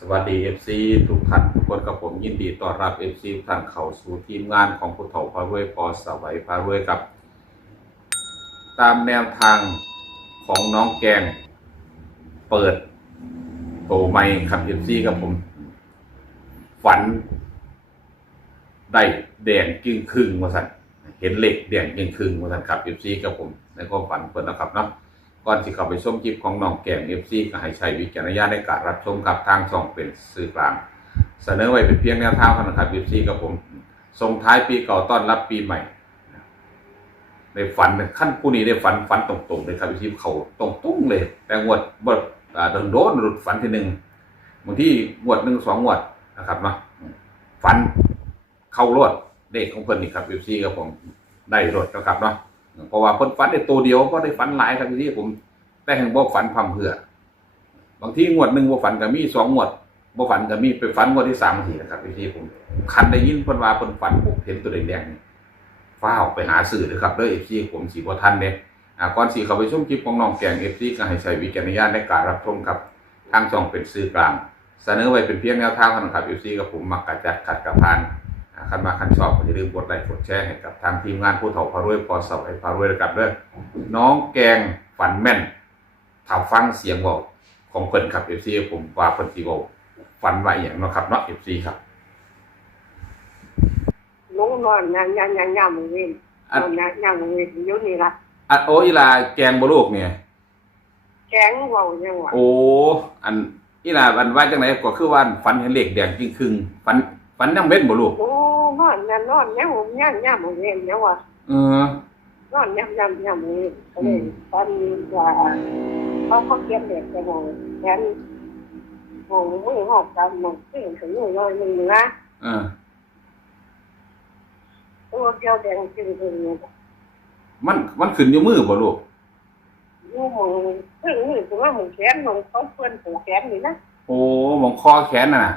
สวัสดี FC ทุกท่านทุกคนกับผมยินดีต้อนรับ FC ทุกท่านเข้าสู่ทีมงานของผู้เฒ่าพารวยพอสวัยพารวยกับ ตามแนวทางของน้องแกง เปิดโตใหม่ครับ FC กับผม ฝัน ได้แดงกึ่งครึ่งมาสั่นเห็นเหล็กแดงกึ่งครึ่งมาสั่นครับ FC กับผมในความฝันเปิดนะครับเนาะ ก่อนที่เข้าไปชมคลิปของน้องแก้มเอฟซีก็ให้ใช้วิจารณญาณในการรับชมกับทางช่องเป็นสื่อกลาง เสนอไว้เป็นเพียงแนวทางเท่านั้นครับเอฟซีกับผมส่งท้ายปีเก่าต้อนรับปีใหม่ในฝันขั้นผู้นี้ได้ฝันฝันตรงๆเลยครับเอฟซีเขาตรงๆเลย แต่งวดบดโดนโดนหลุดฝันทีหนึ่งบางที่งวดหนึ่งสองงวดนะครับเนาะฝันเข้ารวดเลขของเพิ่นนี่ครับเอฟซีกับผมได้รถนะครับเนาะเพราะว่าเพิ่นฝันได้ตัวเดียวก็ได้ฝันหลายครับที่ผม แต่แห่งบ่ฝันพร่ำเพื่อบางทีงวดหนึ่งบ่ฝันก็มีสองงวดบ่ฝันก็มีไปฝันงวดที่สามทีนะครับที่ผมคันได้ยินเพิ่นว่าเพิ่นฝันปุ๊บเห็นตัวแดงๆฟ้าวไปหาสื่อเลยครับเด้อ FC ผมสิบ่ทันเด้อ่าก่อนสิเข้าไปชมคลิปของน้องแกง FC ก็ให้ใช้วิจารณญาณในการรับชมครับทางช่องเป็นสื่อกลาง เสนอไว้เป็นเพียงแนวทางเท่านั้นครับ FC กับผมมักกะจัดขัดกะพานอ่าคันมาคันชอบก็อย่าลืมกดไลค์กดแชร์ให้กับทางทีมงานผู้เฒ่าพารวยพอสวัยพารวยกับเด้อน้องแกงฝันแม่น ถ้าฟังเสียงบอกของเพิ่นครับ FC ผมว่าเพิ่นสิเว้าฝันว่าอหย่างเนาะครับเนาะ FC ครับลงนอนย่างย่างย่างย่างมือเว้นอันนอนย่างย่างมือเว้นอยู่นี่ละอันโออีลาแกงบ่ลูกเนี่ยแข็งเว้าจังหวะโอ้อันอีลาอันว่าจังไดก็คือว่าฝันเห็นเลขแดงจริงครึ่งฝันฝันยังเว้นบ่ลูกโอ้นอนย่างนอนย่างผมย่างย่างมือเว้นจังหวะเออนอนย่างย่างย่างมือเว้นก็เลยตอนว่า เขาเขาเก็บเด็กไปมองแขนมองมือหอบกันมองขึ้นถึงมือลอยมือนะเออตัวเดียวแดงจริงจริงเนี่ยมันมันขึ้นอยู่มือบ่ลูกอยู่มองขึ้นมือถึงว่ามือแขนมองเขาเพื่อนผูกแขนนี่นะโอ้หมองคอแขนน่ะนะ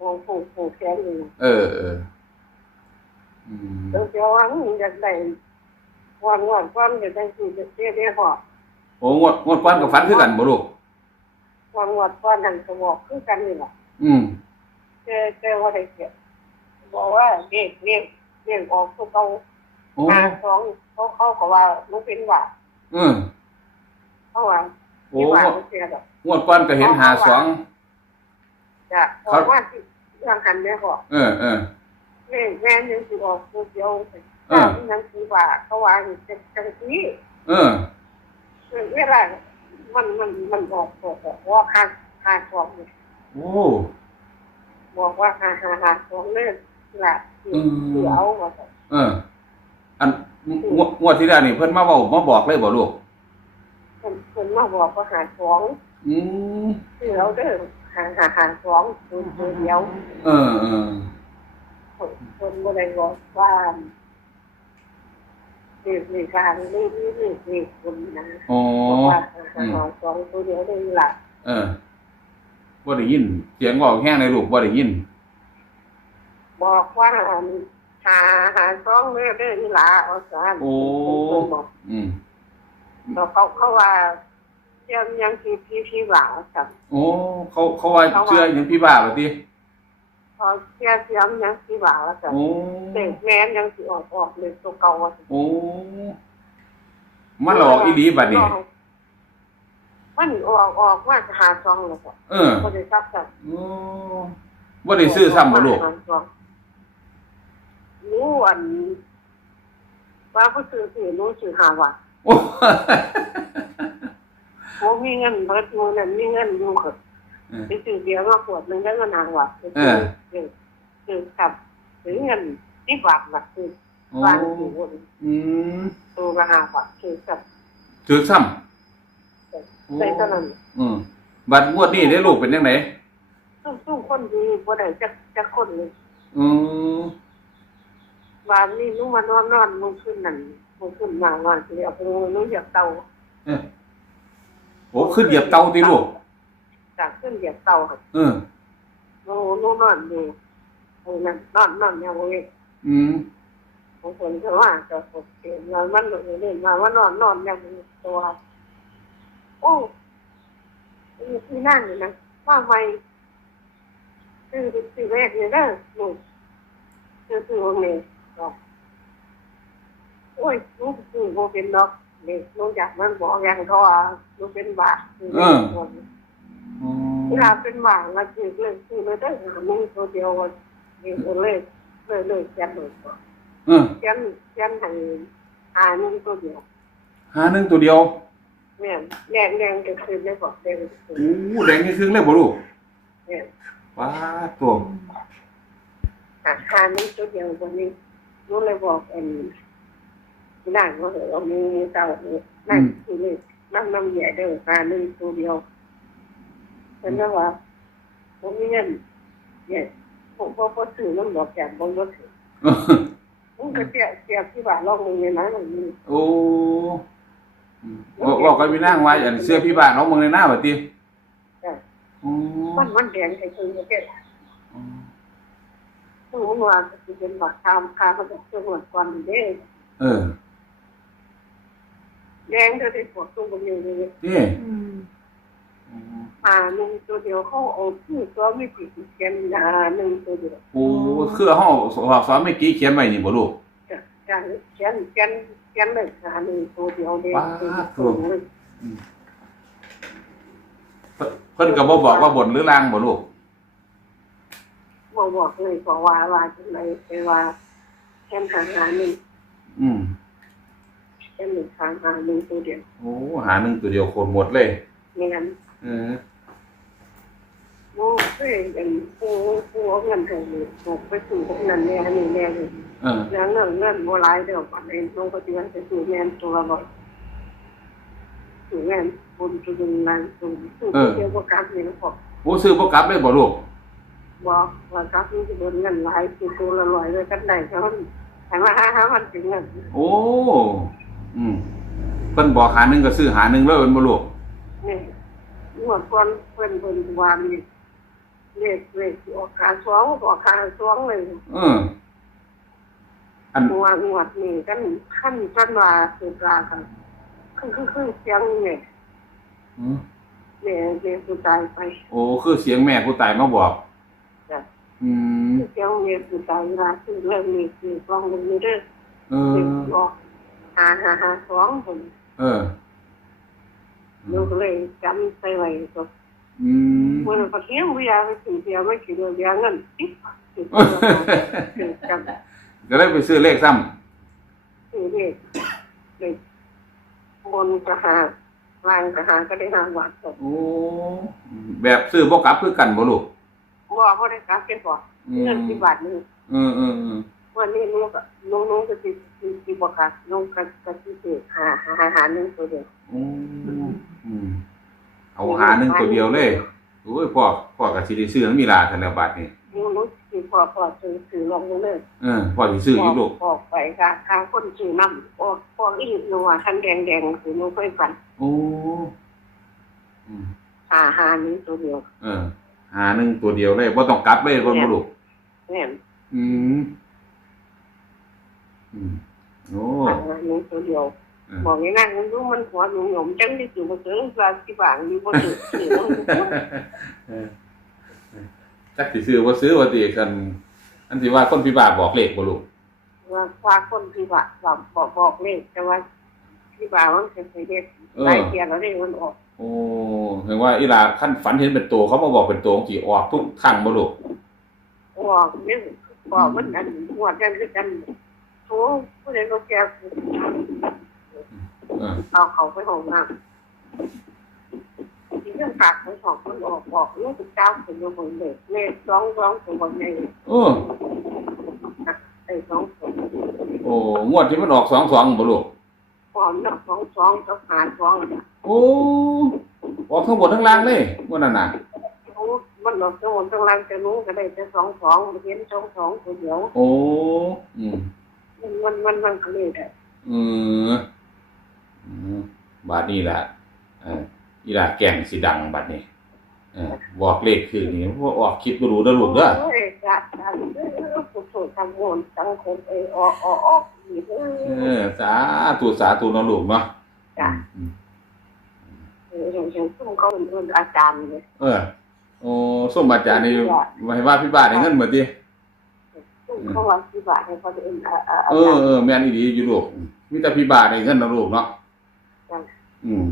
มองผูกผูกแขนนี่เออเอออืมเดี๋ยวเดี๋ยวว่ามึงอยากได้วันวันวันเดี๋ยวจังสิจะเสียเดี๋ยวพอ โอ้งวดงวดก่อนกับฝันคือกันบ่ลูกวันวันวันนั่นก็บอกคือกันนี่แหละอืมเจอเจอว่าได้เสียบอกว่าเด็กเด็กเด็กออกตัวเขาโอ้หาสองเขาเขาก็ว่าลูกเป็นว่าเออเขาว่าโอ้ที่ว่าเสียแบบงวดก่อนก็เห็นหาสองจะบอกว่าที่เรื่องกันเนี่ยบอกเออเออแม่แม่ยังสิออกตัวเดียวเออยังสิว่าเขาว่าจะจังซี่เออ เวลามันมันมันบอกบอกว่าค่าค่าของโอ้บอกว่าหาหาหาของเล่นละคือเอาว่าเออ อันงวดงวดที่แล้วนี่เพิ่นมาเว้ามาบอกเลยบ่ลูกคนคนมาบอกว่าหาของอืมคือเอาเด้อหาหาหาของตัวตัวเดียว เออเออคนคนบ่ได้บอกว่าเรียก เรียกการเรียกเรียกเรียกเรียกคนนะโอ้บอกว่าหาหาหาของตัวเดียวได้ละเออบ่ได้ยิน เสียงเว้าแห้งเลยลูกบ่ได้ยิน บอกว่าหาหาของเด้อเด้อนี่ละเอาซะโอ้บอกอืมแล้วเขาเขาว่ายังยังที่พี่พี่หวังครับโอ้เขาเขาว่าเชื่อยังพี่บ้าบ่ติ พอเสียเสียมยังสีหวาแล้วกันโอ้เด็กแม่นยังสีออกออกเลยตัวเก่าอะโอ้มันหลอกอีหลีบัดนี้ มันออกออกว่าจะหาซองแล้วก็เออบ่ได้ซับกันโอ้บ่ได้ซื้อซ้ำบ่ลูกรู้อันว่าผู้ซื้อสิรู้ซื้อหาว่าโอ้โอ้มีเงินเบิดมือนั้นมีเงินอยู่ครับ ไปซื้อเบียร์มาขวดหนึงได้เงินนางว่าไปซื้อซื้อซื้อครับซื้อเงินที่บาทหลักคือโอ้วางอยู่บนอืมตัวละห้าบาทซื้อครับถือซ้ำในตอนนั้นอืมบัดงวดนี้ได้ลูกเป็นจังไดสู้สู้คนดีบ่ได้จักจักคนเลยอืมวานนี้หนูมานอนนอนมึงขึ้นนั่นมึงขึ้นมางานสิเอาไปหนูอยากเตาเออโอ้ขึ้นเหยียบเตาติลูก จากขึ้นอยากเตาครับเออหนูหนูนอนอยู่เออนั่นนอนนอนอย่างเว้ยอืมของคนเขาว่าจะปกเสียงมันมันเล่นมาว่านอนนอนอย่างตัวโอ้ยที่นั่นนี่นะว่าไม่ซื้อซื้อเลขนี่เด้อหนูซื้อซื้อวงนี้บอกโอ้ยหนูซื้อโมเป็นดอกเด็กหนูอยากมันบอกอย่างทอหนูเป็นบาทซื้อเลขหมดอ๋อ เวลาเป็นบาทมาซื้อเลยซื้อเลยได้หาหนึ่งตัวเดียววันนี้เลยเลยเลยแกนเลยเออแกนแกนให้หาหนึ่งตัวเดียวหาหนึ่งตัวเดียวเนี่ยแดงแดงจะคืนได้บอกแดงจะคืนโอ้แดงนี่ครึ่งเลยบ่ลูกเนี่ยว้าตัวหาหาหนึ่งตัวเดียววันนี้หนูเลยบอกเอ็นนั่งว่าเหรอมีเต่าเนี่ยนั่งคือเลยนั่งน้ำใหญ่เด้อหาหนึ่งตัวเดียว ฉันก็ว่าผมมีเงินเนี่ยผมพอพอถือน้ำบอกแกผมก็ถือผมก็เสียเสียที่บ้านลองมึงเลยนะมันมีโอ้อืมบอกบอกกันพี่นั่งไว้อันเสื้อพี่บ้านน้องเมืองในหน้าบัดติอ๋อมันมันแดงใส่คืนก็เป็นอ๋อผู้ว่าจะเป็นบัตรคามคาเขาจะเชื่อหมดก่อนเด้เออแดงเธอได้ปวดตัวกันอยู่เลยนี่อืมอ๋อ หาหนึ่งตัวเดียวเขาเอาที่ตัวไม่ผิดเขียนหาหนึ่งตัวเดียวโอ้คือห้องสอบสอนเมื่อกี้เขียนไว้นี่บ่ลูกจะจะเขียนเขียนเขียนเลยหาหนึ่งตัวเดียวเด้ว้าตัวเพิ่นเพิ่นก็บ่บอกว่าบนหรือล่างบ่ลูกบอกบอกเลยบอกว่าว่าจังไรไปว่าเขียนหาหาหนึ่งอืมเขียนหนึ่งหาหาหนึ่งตัวเดียว โอ้ หาหนึ่งตัวเดียวโคนหมดเลยไม่งั้นเออ โอ้เฮ้ยเป็นผู้ผู้เอาเงินเธอเลยถูกไปสู่พวกนั้นแน่นี่แน่เลยเออเรื่องเงินเงินโบราณเดี๋ยวก่อนเองน้องก็จะไปสู่แมนตัวละร้อยสู่แมนบนจุดนั้นสู่สู่เดียวกับการนี่นะบอกโอ้ซื้อบ่กลับเลยบ่ลูกบอกว่าการนี่จะโดนเงินหลายสู่ตัวละร้อยเลยกันได้เขาแต่ว่าห้าห้ามันถึงเงินโอ้อืมเพิ่นบอกหาหนึ่งก็ซื้อหาหนึ่งเลยเป็นบ่ลูกนี่งวดก่อนเพิ่นเพิ่นวานนี่ เลขเลขออกขาสองออกขาสองเลยเออ อันงวดงวดนี่กันขั้นกันว่าสุดรากันคือคือคือเสียงเนี่ยอืมเนี่ยเรียนสุดตายไปโอ้คือเสียงแม่ผู้ตายมาบอกจ้ะอืมเสียงเรียนสุดตายเวลาคือเรื่องนี้คือกลองมันนี้เด้อเอเด็กอบอกหาหาหาสองผมเออลูกเลยจำใส่ไว้ก็ อืมเมื่อพอเที่ยงวิยาไปถึงเดียวไม่กี่เดือนเดียวเงินติ๊บติ๊บคือจำก็เลยไปซื้อเลขซ้ำคือเด็กเด็กบนกระหาล่างกระหาก็ได้ห้าบาทก็โอ้แบบซื้อบ่กลับคือกันบ่ลูกบอกเขาได้ครับแค่บอกอืเงินมที่บาทนึงเออเออเออวันนี้ลูกน้องน้องก็จะที่บอกค่ะน้องก็ก็ที่หาหาหาหนึ่งตัวเดียวโอ้อืม เอาหาหนึ่งตัวเดียวเลยโอ้ยพ่อพ่อก็สิได้ซื้อทั้งมีลาทันแล้วบาดนี้น้องน้องที่พอพอซื้อซื้อลงเลยเออพ่อสิซื้ออยู่ลูกออกไปค่ะทางคนซื้อน้ำออกออกอีกนัวคันแดงแดงคือน้องเคยฝันโอ้อืมหาหาหนึ่งตัวเดียว เออ หาหนึ่งตัวเดียวเลยบ่ต้องกลับเลยบ่บ่ลูกเนี่ยอืมอืมโอ้หาหนึ่งตัวเดียวเออ บอกงี้นะมันรู้มันหัวหนุ่มหนุ่มจังที่อยู่มาซื้อปลาที่บางอยู่บนซื้อซื้อเออจักสิซื้อบ่ซื้อว่าติกันอันที่ว่าคนพิบาทบอกเลขบ่ลูกว่าฟ้าคนที่บางบอกบอกเลขแต่ว่าที่บางมันเป็นไปเด็ดเอหลายอเทียนแล้วเลขมันออก โอ้เห็นว่าอีหลาขั้นฝันเห็นเป็นตัวเขามาบอกเป็นตัวของกี่ออกทุกครั้งบ่ลูกออกเนี่ยบอกมันอันหัวกันคือกันโอ้ผู้ใดก็แก่ เออเอาเขาไปห้องน้ำที่เรื่องขาดไปสองมันออกบอกลูกเจ้าเป็นอยู่บนเด็กเลขสองสองตัวบนในโอ้ไอ้สองตัวโอ้งวดที่มันออกสองสองบ่ลูกพร้อมนะสองสองก็หารสองโอ้ออกทั้งบนทั้งล่างเลยงวดนั้นน่ะรู้มันหลอกจังหวะจังไรจะรู้ก็ได้แต่สองสองมันเห็นสองสองตัวเดียวโอ้อืมมันมันมันมันก็เลยได้เอออืม บาดนี้แหละเอออีหลาแก่งสิดังบัดนี้เออบอกเลขคือนี่ว่าออกคลิปบ่รู้เด้อลูกเด้อโอ้ยจัดจัดเออผู้ช่วยทำงานสังคมเออออกออกออกอีกเอเอออสาธุสาธุเนาะลูกเนาะจ้ะอืมเอออย่างอย่างซุ่มเขาเป็นอาจารย์เลยเออโอ้ส้มอาจารย์นี่หมายว่าพี่บาทได้เงินหมดดิเขาว่าสิบาทให้เขาเอ็นเอ่อเอ่อเออเออแม่นอีหลีอยู่ลูกมีแต่พี่บาทได้เงินนะลูกเนาะจ้ะ อืม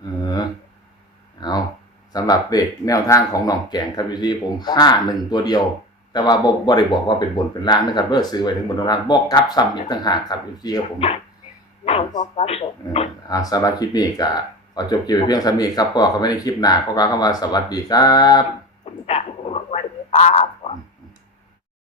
เออเอาสำหรับเด็กแนวทางของน้องแกงครับพี่ซีผมห้าหนึ่งตัวเดียว แต่ว่าบ่บ่ได้บอกว่าเป็นบนเป็นล่างนะครับเพื่อซื้อไว้ถึงบนล่างบอกกลับซ้ำอีกต่างหากครับพี่ซีครับผมเราพอฟัดเสร็จเอออ่าสำหรับคลิปนี้ก็ขอจบคลิปเพียงเท่านี้ครับก็เขาไม่ได้คลิปหนาเขาก็เข้ามาสวัสดีครับจะวันนี้ครับ